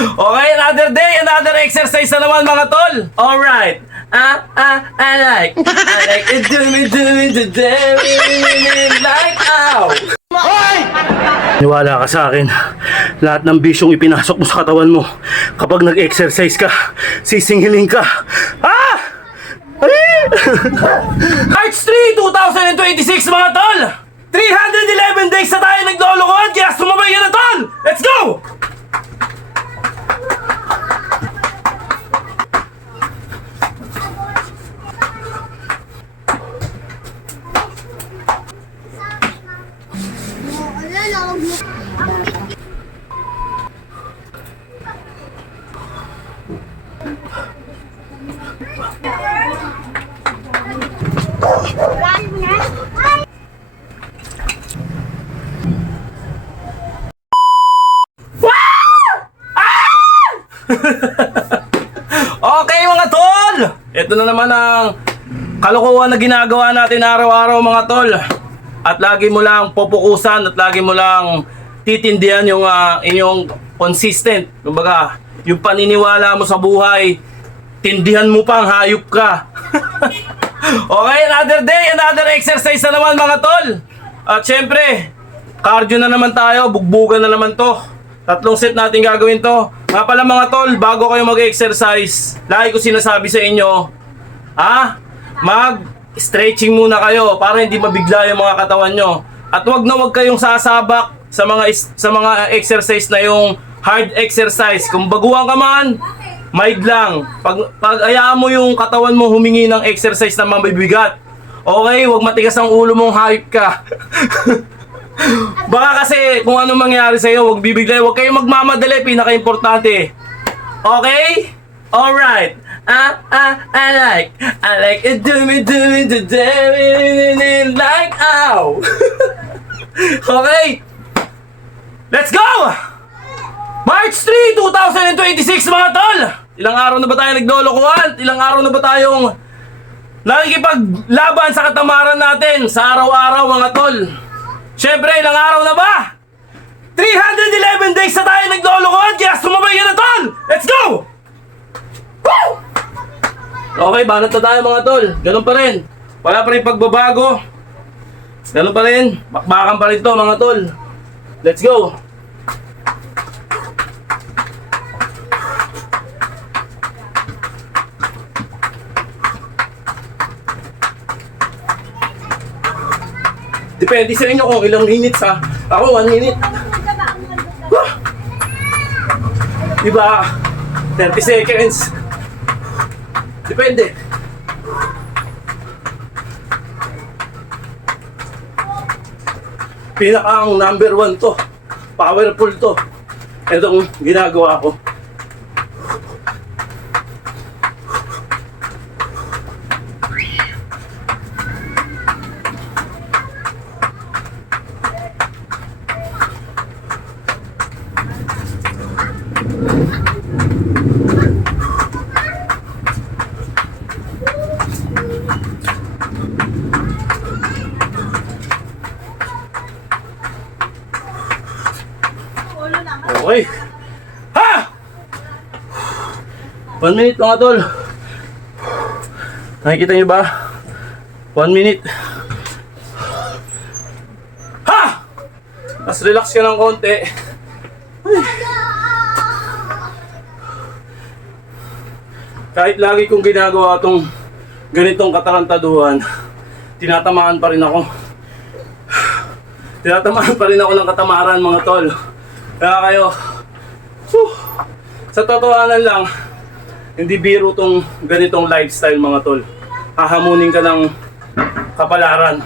Okay, another day, another exercise na naman mga tol. Alright. I like it, do me, like, ow. Niwala ka sa akin. Lahat ng bisyong ipinasok mo sa katawan mo. Kapag nag-exercise ka, sisingilin ka. Ah! Ay! March 3, 2026 mga tol! 311 days na tayo naglolokod, kaya sumabay ka na tol! Let's go! Okay mga tol! Ito na naman ang kalokohan na ginagawa natin araw-araw mga tol. At lagi mo lang pupukusan at lagi mo lang titindihan yung inyong consistent. Kumbaga, yung paniniwala mo sa buhay, tindihan mo pang hayop ka. Okay, another day, another exercise na naman mga tol. At syempre, cardio na naman tayo, bugbugan na naman to. 3 set natin gagawin to. Nga pala mga tol, bago kayo mag-exercise, lagi ko sinasabi sa inyo, mag-stretching muna kayo para hindi mabigla yung mga katawan nyo. At wag kayong sasabak sa mga exercise na yung hard exercise. Kung baguhan ka man, mild lang. Pag ayaan mo yung katawan mo humingi ng exercise na mabibigat, okay, wag matigas ang ulo mong hype ka. Baka kasi kung ano mangyari sa'yo, huwag bibigla, huwag kayong magmamadali, pinaka-importante. Okay? Alright. I like it, do me, like, ow. Okay? Let's go! March 3, 2026 mga tol! Ilang araw na ba tayo naglolokohan? Ilang araw na ba tayong nakikipaglaban sa katamaran natin sa araw-araw mga tol? Siyempre, ilang araw na ba? 311 days na tayo naglolokod, kaya sumabay ka na tol! Let's go! Woo! Okay, banat na tayo mga tol. Ganun pa rin. Wala pa rin pagbabago. Ganun pa rin. Bakbakan pa rin to mga tol. Let's go! Depende sa inyo kung ilang minutes ha. Ako 1 minute. Diba? 30 seconds. Depende. Pinakang number 1 to. Powerful to. Itong ginagawa ko. Okay. Ha! 1 minute mga tol. Nakikita nyo ba? 1 minute. Ha! Mas relax ka ng konti. Ay. Kahit lagi kong ginagawa itong ganitong katarantaduhan, tinatamaan pa rin ako. Tinatamaan pa rin ako ng katamaran mga tol. Kaya kayo, sa totohanan lang, hindi biro tong ganitong lifestyle mga tol. Hahamunin ka ng kapalaran.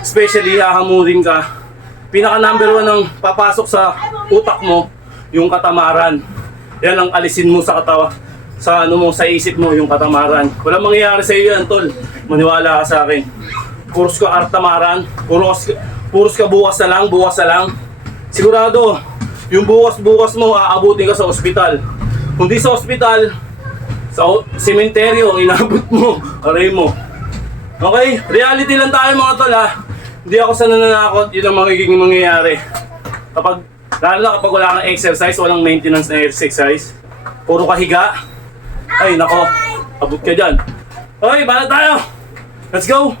Especially hahamunin ka. Pinaka number 1 ng papasok sa utak mo, yung katamaran. Yan ang alisin mo sa katawa. Sa sa isip mo yung katamaran. Walang mangyayari sa iyo yan tol. Maniwala ka sa akin. Puros ka artamaran. Puros ka bukas na lang. Sigurado, yung bukas mo, aabutin ka sa ospital. Kundi sa ospital, sa sementeryo, inabot mo, aray mo. Okay? Reality lang tayo mga tol ha. Hindi ako sa nananakot, yun ang magiging mangyayari. Kapag Lalo na kapag wala kang exercise, walang maintenance na exercise. Puro kahiga. Ay, nako. Abot ka dyan. Hoy, bala tayo! Let's go!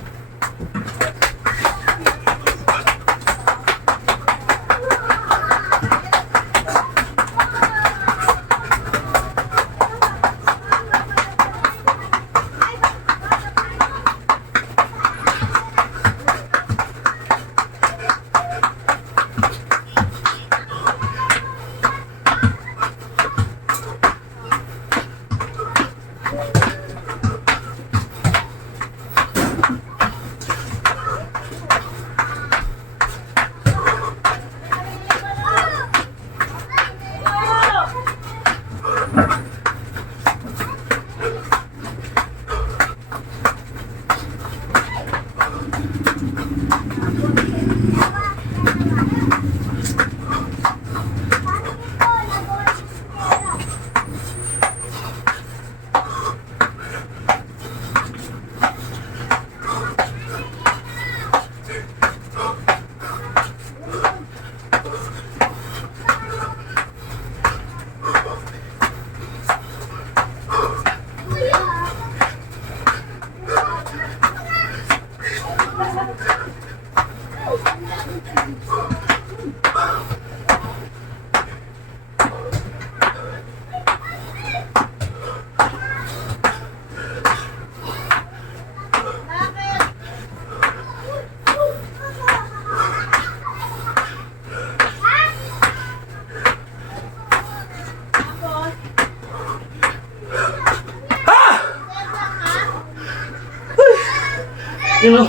You know.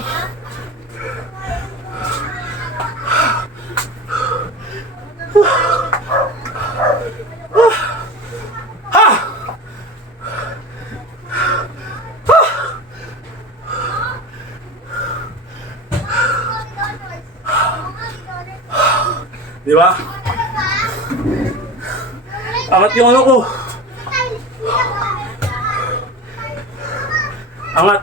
Di ba? Angat yung ano ko. Angat.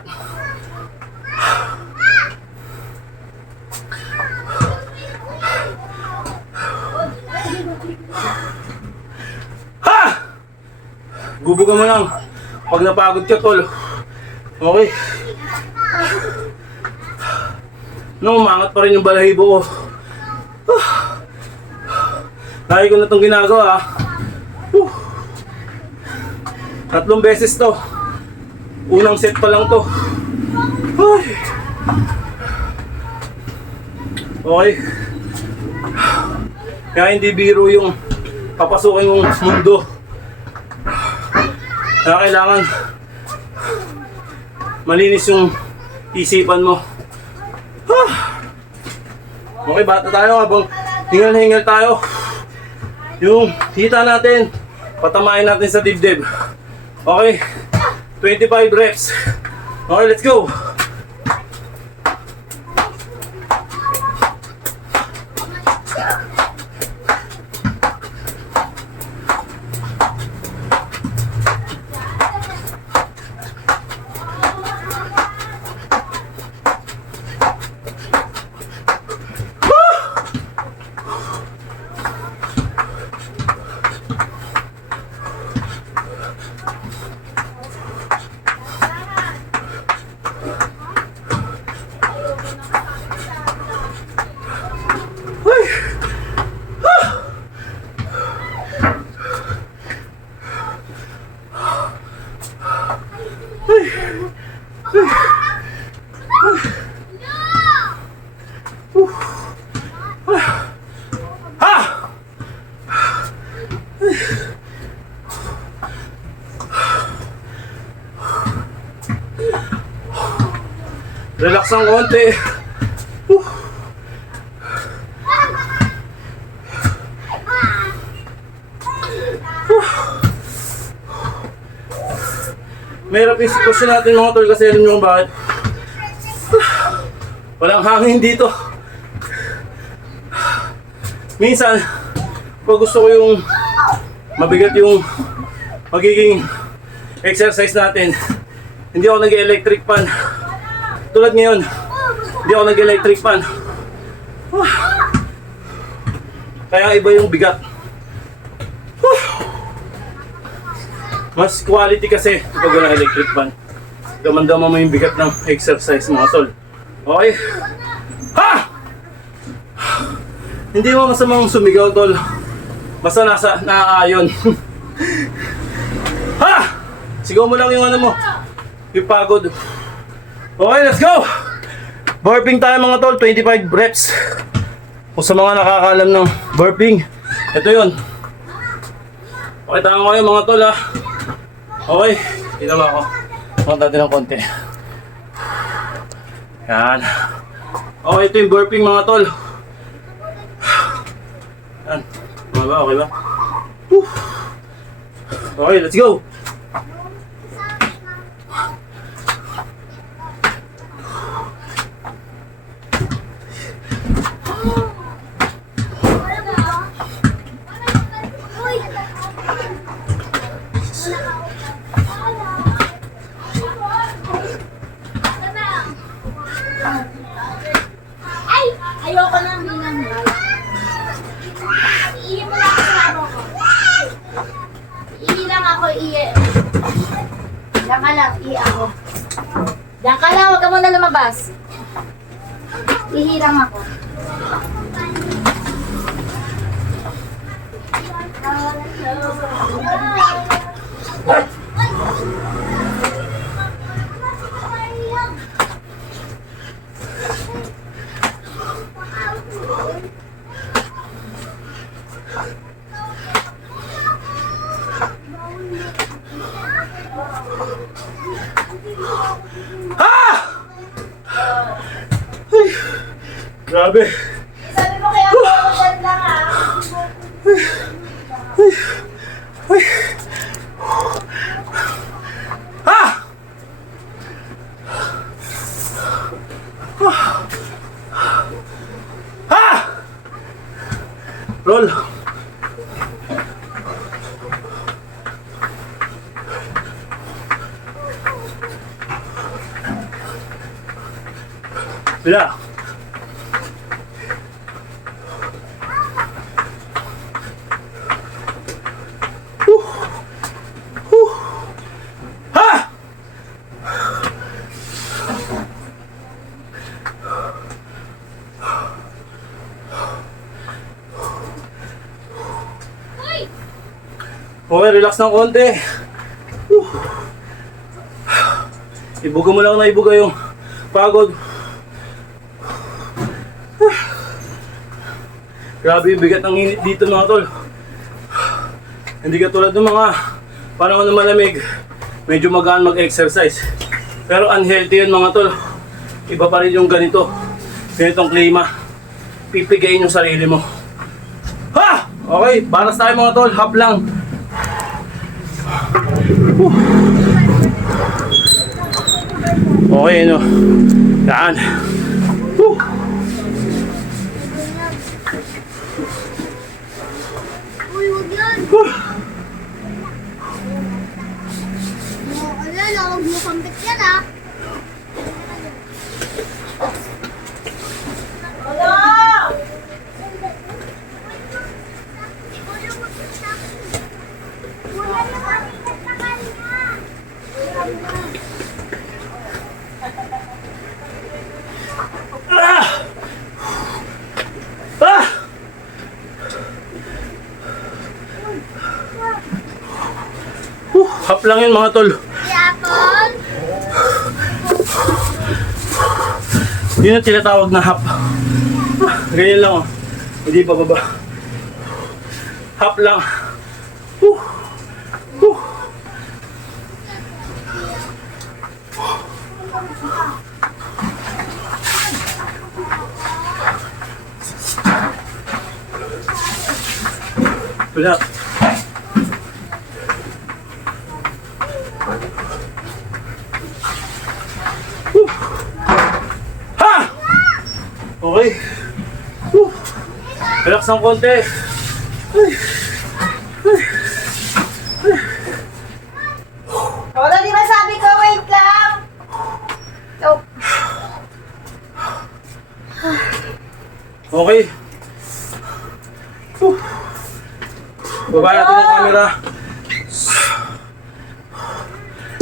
Gubugan mo lang. Pag napagod ka, tol. Okay. No, umangat pa rin yung balahibo ko. Lagi ko na itong ginagawa. 3 beses to. Unang set pa lang to. Okay. Kaya hindi biro yung papasukin mong mundo. Kaya kailangan malinis yung isipan mo. Okay, bata tayo habang hingal-hingal tayo. Yung hita natin, patamain natin sa dibdib. Okay, 25 reps. Okay, let's go. Relax ng konti. Mahirap yung sitwasyon natin mga tol kasi alam nyo kung bakit. Walang hangin dito. Minsan, pag gusto ko yung mabigat yung magiging exercise natin, hindi ako nag-electric fan. Tulad ngayon, hindi ako nag-electric fan. Kaya iba yung bigat. Mas quality kasi pag walang electric fan. Damang-dama mo yung bigat ng exercise mga tol. Okay? Ha! Hindi mo masamang sumigaw tol. Basta naaayon. Ha! Sigaw mo lang yung ano mo. Yung pagod. Okay, let's go! Burping tayo mga tol, 25 reps. Kung sa mga nakakaalam ng burping, ito yun. Pakita ko kayo mga tol ha. Okay, kita mo ako. Pakita natin ng konti. Yan. Okay, ito yung burping mga tol. Yan. Okay ba? Okay, let's go! Ayoko na minang ihi mo lang sa ako ko. Ihi lang ako, ihi. Diyan ka lang, ihi ako. Diyan ka lang, huwag ka muna lumabas. Ihi lang ako. Grabe! Sabi mo kaya ako, dyan lang ah. Ha! Ha! Roll! Bila! Ha! Okay, relax ng konti. Ibuga mo lang na ibuga yung pagod. Grabe yung bigat ng init dito mga tol. Hindi katulad ng mga panahon na malamig, medyo magaan mag-exercise. Pero unhealthy yun mga tol. Iba pa rin yung ganitong klima. Pipigayin yung sarili mo. Ha! Okay, baras tayo mga tol, half lang. Okay, no. Yan. Uy, huwag yan. Wala, huwag mo kambit yan ah. Wala! Ah! Ah! Half lang yun mga tol. Yapon? Yun ang tinatawag na half. Ganyan lang oh. Hindi pa baba. Half lang. Whew. Whew. Wala. Ha! Okay. Relax ng konti. Wala, di ba sabi ko, wait lang? Oh. Okay. camera.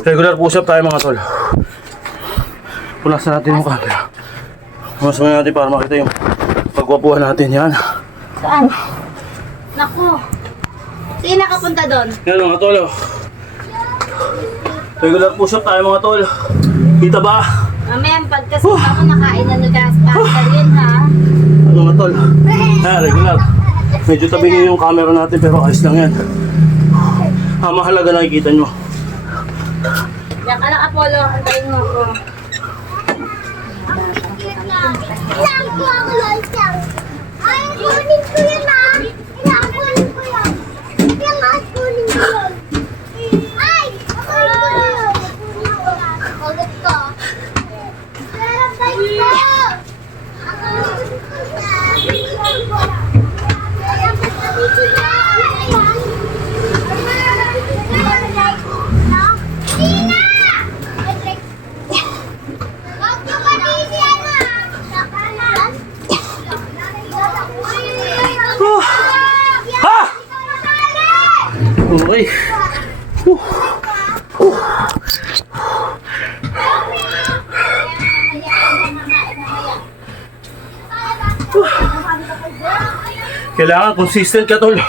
Regular push-up tayo mga tol. Punasan natin yung camera. Punasan natin para makita yung pagwapuhan natin. Yan. Saan? Naku. Sino nakapunta doon? Yan mga tol. Regular push-up tayo mga tol. Kita ba? Mamaya, pagkasita ko nakain na gas pastor yun ha. Ano mga tol? Regular. Medyo tabi niyo yung camera natin pero ayos lang yan. Mahalaga nakikita nyo. Diyan ka lang, Apollo. Antayin mo ko. Ilang ko ako lang siyang. Ay, kunin ko yun ah. Ilang kunin ko yun. Ilang kunin ko yun. Ay, kunin ko yun. Pagod ko. Pero tayo ko. Ako kunin ko na. Kaya pagkabi ko na. Ayan. Tina! Huwag niyo pa dito yan ah. Sa kanan. Ha! Okay. Kailangan consistent ka tol.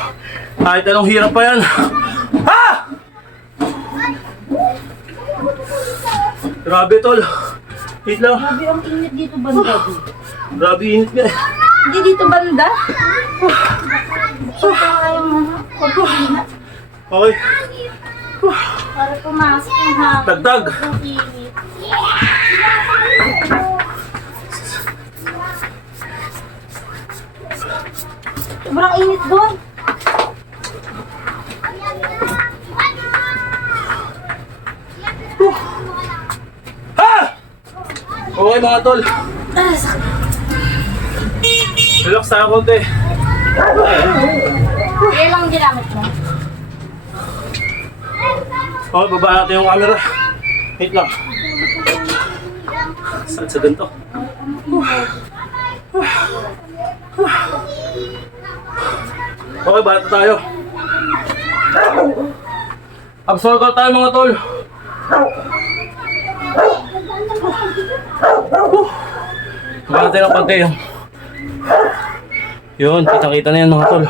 Kahit anong hirap pa yan. Ha! Grabe tol. Wait lang. Grabe ang init dito banda. Grabe init nga eh. Hindi dito banda? Ito kayong pagkakinat. Okay. Para pumasok yung hapon. Dagdag. Ang init. Sobrang init doon. Ha! Okay mga tol. Relax tayo konti. Kaya lang ginamit mo. Okay, baba natin yung camera. Wait lang. Saan sa ganito? Okay, bata tayo. Absorb tayo mga tol. Baba natin ng konti yung. Yun, kita-kita na yan mga tol.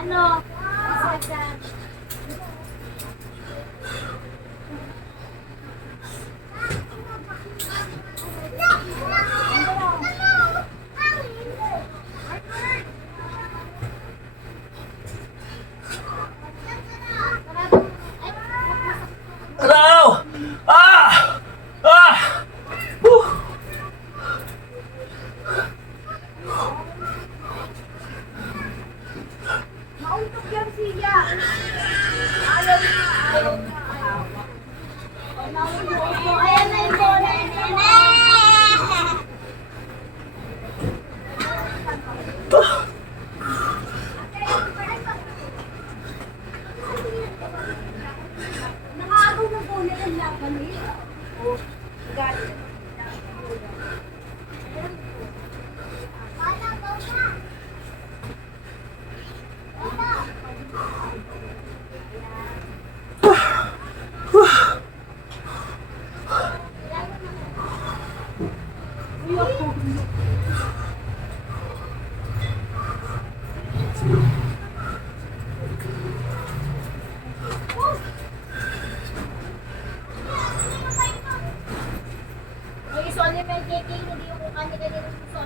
Ano? Hello! Ah! Ah! Whew! Mauntok yan siya. Ayaw na. Ayan na yung bola. Nakagaw na bola ng laban eh. Galit.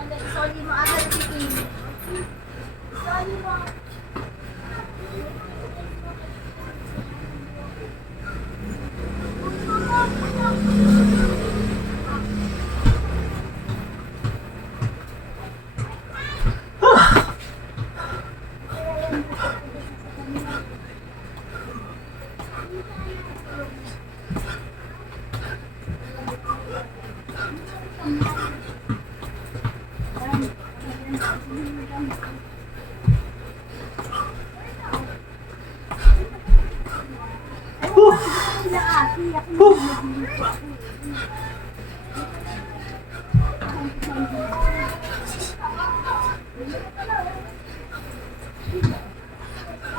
Sorry mo agad si Kim. Sorry mo.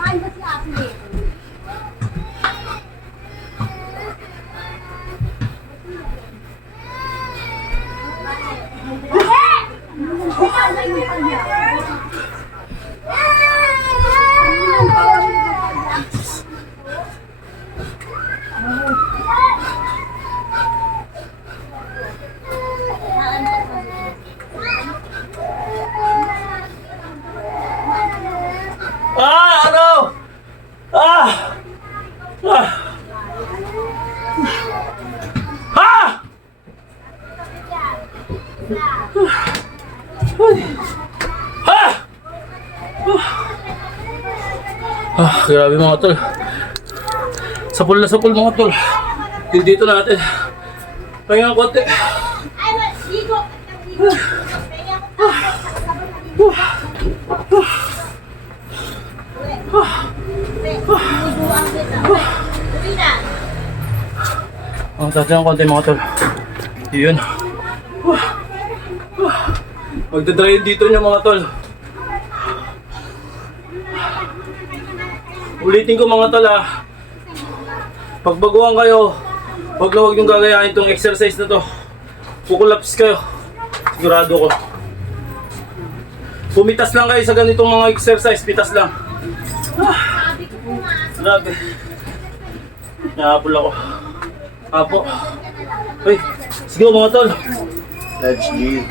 Ay, ba't si Ate dito? Ano? Ah! Ah! Ah! Grabe mga tol. Sapul na sapul mga tol. Dito natin. Pahinga ng konti. Ay, ligo. Ligo. Kaya ako Ang tatay ng konti mga tol. Yun. Magdadry dito niya mga tol. Ulitin ko mga tol ha. Pagbaguhan kayo, huwag na huwag yung gagayahin itong exercise na to. Kukulaps kayo. Sigurado ko. Pumitas lang kayo sa ganitong mga exercise. Pitas lang. Grabe. Nakapul ako. Apo. Uy, sige mga tol. Let's G.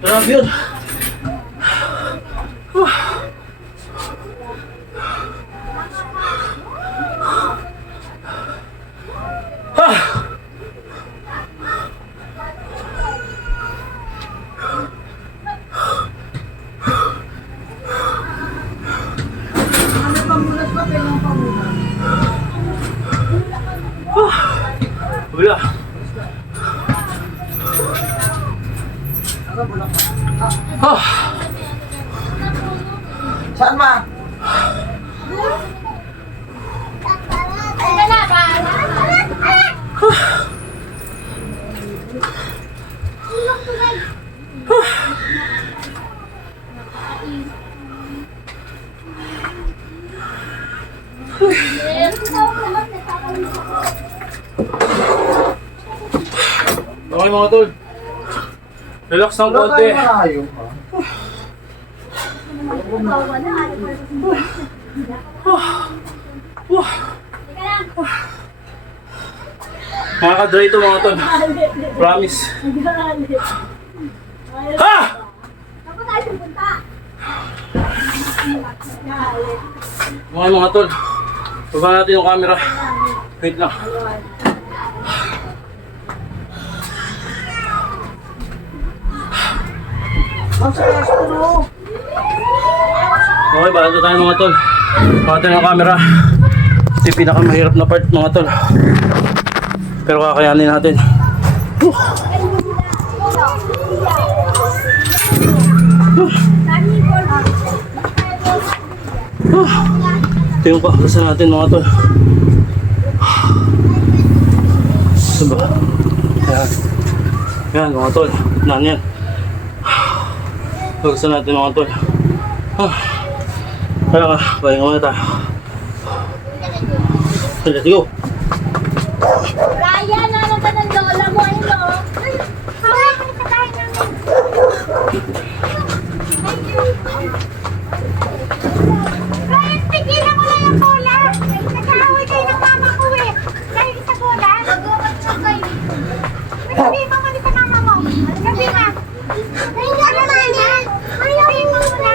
Grabe yun. Wala. Saan ma? Ay, na ba? Okay mga tol. Relax ng konti. Malayo pa. Makaka-dry ito mga tol. Promise. Ha! Ako tayo pupunta. Mga tol. Baba natin yung camera. Wait lang. Okay, bago tayo mga tol. Baba natin yung camera. Ito yung pinakamahirap na part mga tol. Pero kakayanin natin. Ito yung pakaklasan natin mga tol. Ito ba? Yan. Yan mga tol. Nan yan. Pakaklasan natin mga tol. Kaya ka, pahinga muna tayo. Let's go. Ryan, ano ka ng lola mo? Ayun o. Ryan, pigilan mo na yung bola. Nag-aaway kayo ng mama ko eh. Dahil sa bola. Mag-umat na kayo. Sabihin mo mali sa mama mo. Sabihin mo. Ano na yan? Sabihin mo muna.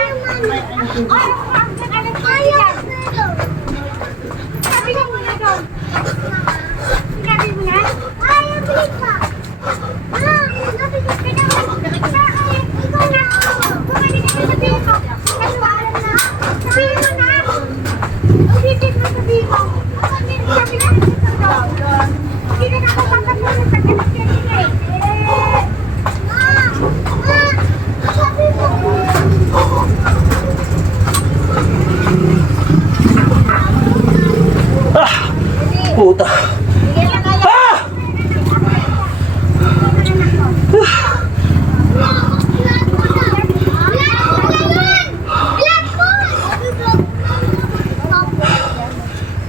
Sabi mo muna doon. Sinabi mo na? Ayaw, bilis pa. Ikaw na. Bumalik ka sa sabihin mo. Sabihin mo na. Ulitin mo sabihin mo. Sabi na doon. Hindi na ako papatulog sa kanasyan nila eh. Sabi mo. Puta.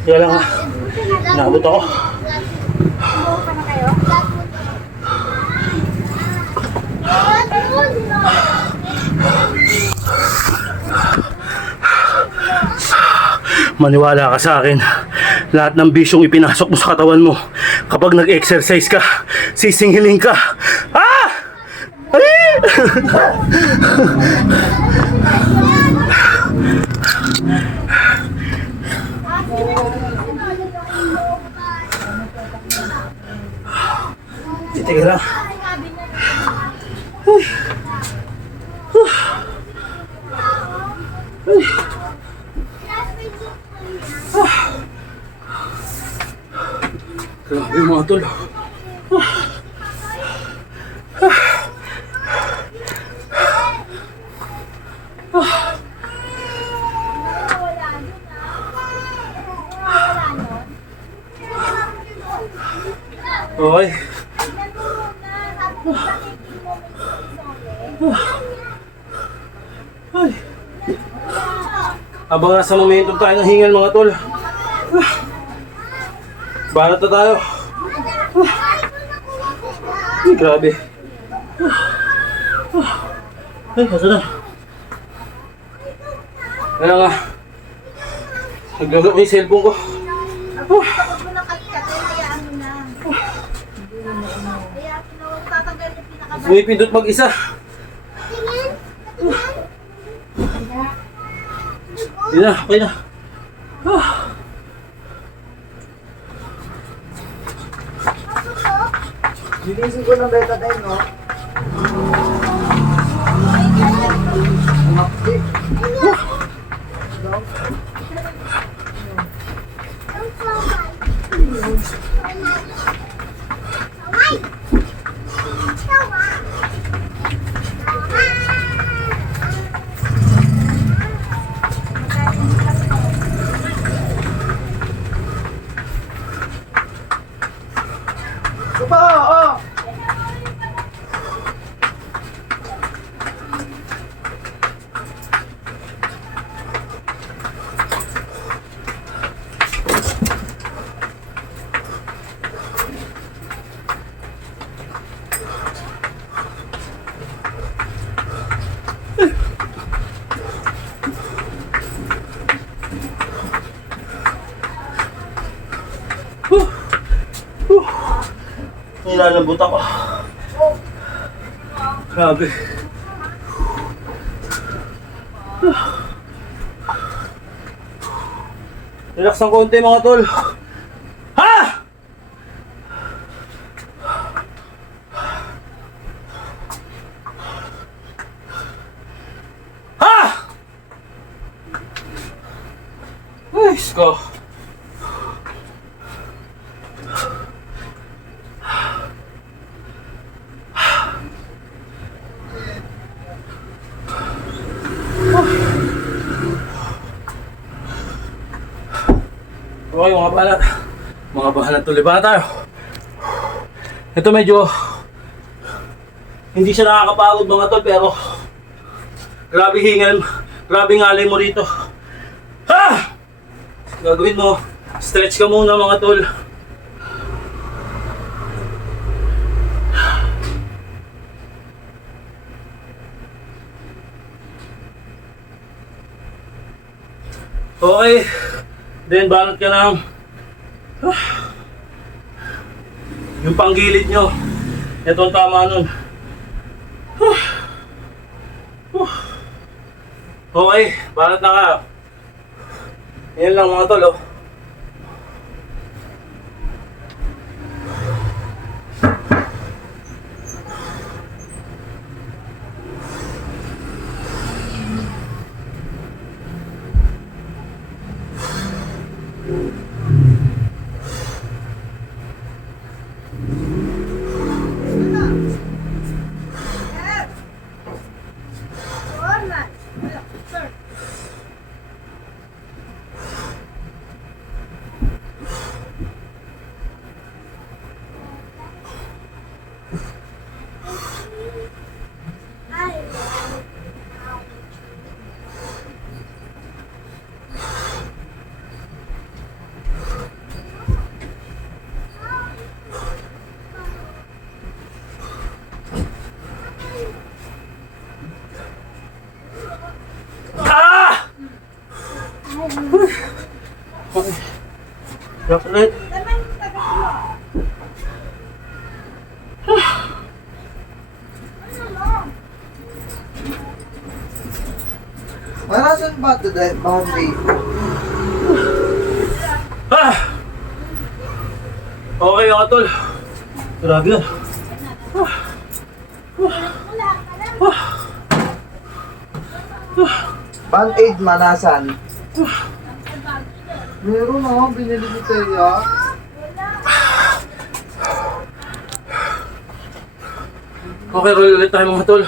Kaya lang ha. Nabot ako. Maniwala ka sa akin. Lahat ng bisyong ipinasok mo sa katawan mo, kapag nag-exercise ka, sisingilin ka. Ah! Ay! Teka lang. Grabe mga tol. Okay. Ay. Habang nasa momentum tayo ng hingal mga tol. Barat na tayo. Ay, grabe. Ay, kaso na. Kaya nga. Naglagak ko yung cellphone ko. Sumipindot mag-isa. Hindi na, okay na. Linisin ko ng betadine, no? Nilalambot ako. Grabe. Relax ng konti mga tol. Ha! Ha! Ay, ko. Okay, mga banat. Mga banat, tuloy ba na tayo? Ito medyo hindi siya nakakapagod mga tol, pero grabe hingal, grabe ngalay mo rito. Ha! Gagawin mo, stretch ka muna mga tol. Okay. Then balot ka ng yung panggilid nyo. Ito ang tama nun. Okay, balot na ka. Yan lang mga tol, oh. Ah! Okay. Relax ulit. Marasan ba ito dahil boundary? Ah! Okay mga tol. Grabe yan. Band-aid manasan. Meron ako, binili ko tayo. Okay, roll ulit tayo mga tol.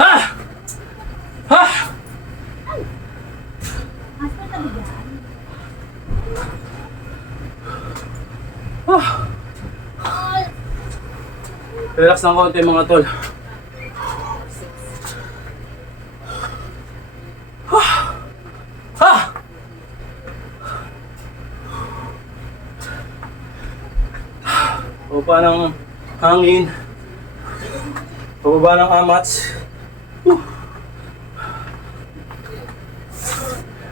Ah! Ha! Ha! Relax ng konti mga tol. Ha! Pababa ng hangin. Pababa ng amats.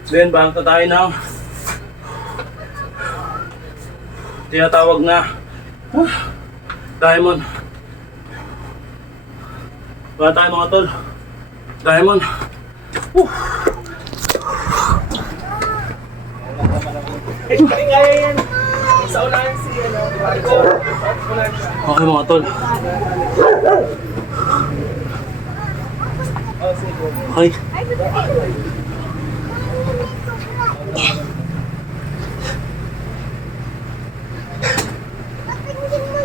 Then bangta tayo ng tinatawag na diamond. Wala tayo mga tol. Diamond. Kaya yan. Okay mga tol. Okay.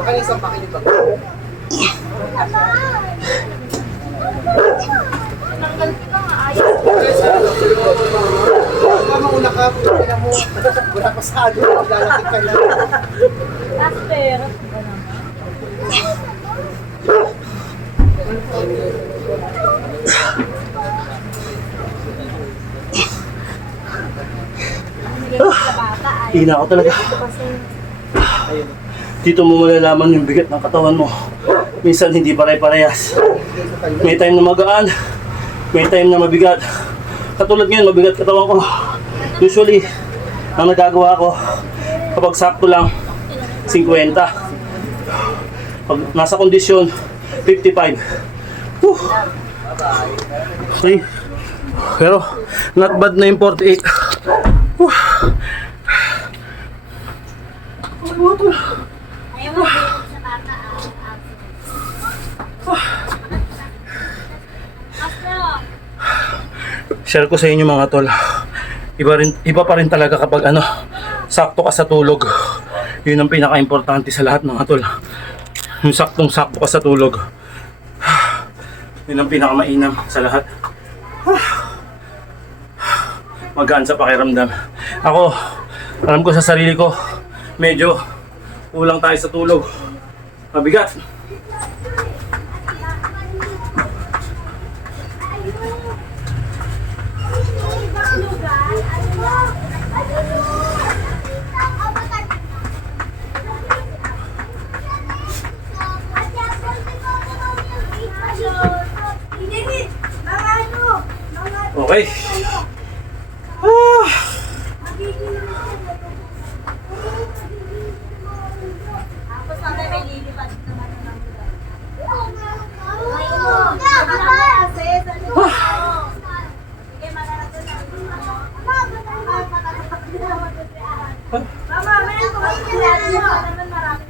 Kaya isang pakinig ba? Mauna ka, pagkakita mo. Wala pa sa ano, maglalapit ka lang. After. Hina ako talaga. Dito mo malalaman yung bigat ng katawan mo. Minsan hindi pare-parehas. May time na magaan, may time na mabigat. Katulad ngayon, mabigat katawan ko. Usually, ang nagagawa ko, kapag sakto lang, 50. Pag nasa kondisyon, 55. Whew. Okay. Pero, not bad na yung 48. Whew. Ayaw mo sa bata. Share ko sa inyo mga tol. Iba pa rin talaga kapag sakto ka sa tulog. Yun ang pinaka-importante sa lahat mga tol. Yung saktong-sakto ka sa tulog. Yun ang pinaka-mainam sa lahat. Magaan sa pakiramdam. Ako, alam ko sa sarili ko, medyo kulang tayo sa tulog. Mabigat. Okay. Tapos mamaya may lilipat naman ng lugar. Sige, malalagyan na. Mama, meron ko kasi naman marami.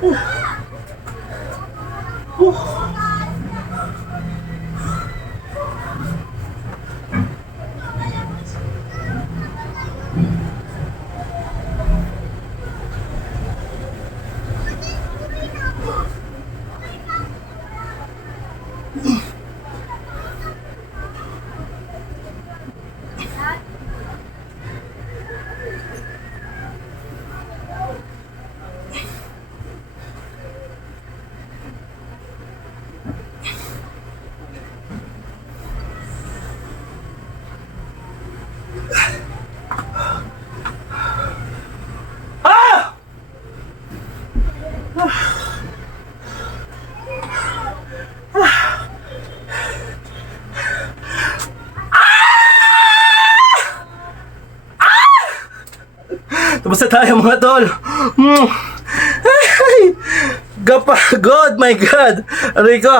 Ah! Tapos na tayo mga tol. Ay, kapagod, my God. Aray ko.